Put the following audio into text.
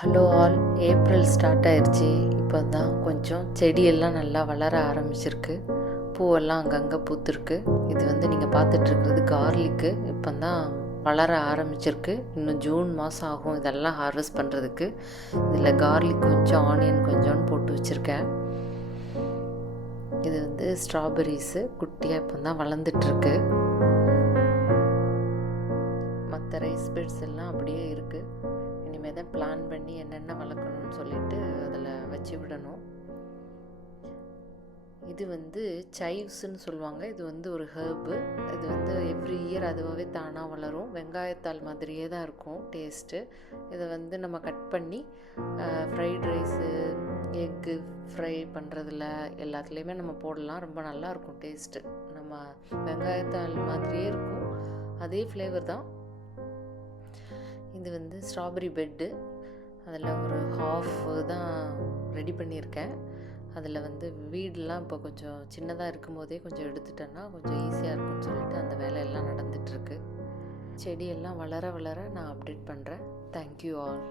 Hello all April start ஆயிடுச்சு இப்போ தான் கொஞ்சம் செடியெல்லாம் நல்லா வளர ஆரம்பிச்சிருக்கு. பூவெல்லாம் அங்கங்கே பூத்துருக்கு. இது வந்து நீங்கள் பார்த்துட்ருக்கிறது கார்லிக்கு இப்போ தான் வளர ஆரம்பிச்சிருக்கு. இன்னும் ஜூன் மாதம் ஆகும் இதெல்லாம் ஹார்வெஸ்ட் பண்ணுறதுக்கு இதில் கார்லிக் கொஞ்சம் ஆனியன் கொஞ்சோன்னு போட்டு வச்சுருக்கேன். இது வந்து ஸ்ட்ராபெரிஸு குட்டியாக இப்போ தான் வளர்ந்துட்டுருக்கு மற்ற ரைஸ் பெட்ஸ் எல்லாம் அப்படியே இருக்குது பிளான் பண்ணி என்னென்ன வளர்க்கணும்னு சொல்லிட்டு அதில் வச்சு விடணும். இது வந்து சைவ்ஸ்ன்னு சொல்லுவாங்க. இது வந்து ஒரு ஹேர்பு இது வந்து எவ்ரி இயர் அதுவாகவே தானாக வளரும். வெங்காயத்தாள் மாதிரியே தான் இருக்கும் டேஸ்ட்டு இதை வந்து நம்ம கட் பண்ணி ஃப்ரைட் ரைஸு எக்கு ஃப்ரை பண்ணுறதுல எல்லாத்துலேயுமே நம்ம போடலாம். ரொம்ப நல்லா இருக்கும் டேஸ்ட்டு நம்ம வெங்காயத்தாள் மாதிரியே இருக்கும். அதே ஃப்ளேவர் தான் இது வந்து ஸ்ட்ராபெரி பெட்டு அதில் ஒரு ஹாஃப் தான் ரெடி பண்ணியிருக்கேன். அதில் வந்து வீடெலாம் இப்போ கொஞ்சம் சின்னதாக இருக்கும்போதே கொஞ்சம் எடுத்துட்டேன்னா கொஞ்சம் ஈஸியாக இருக்கும்னு சொல்லிட்டு அந்த வேலையெல்லாம் நடந்துகிட்ருக்கு செடியெல்லாம் வளர வளர நான் அப்டேட் பண்ணுறேன் தேங்க்யூ ஆல்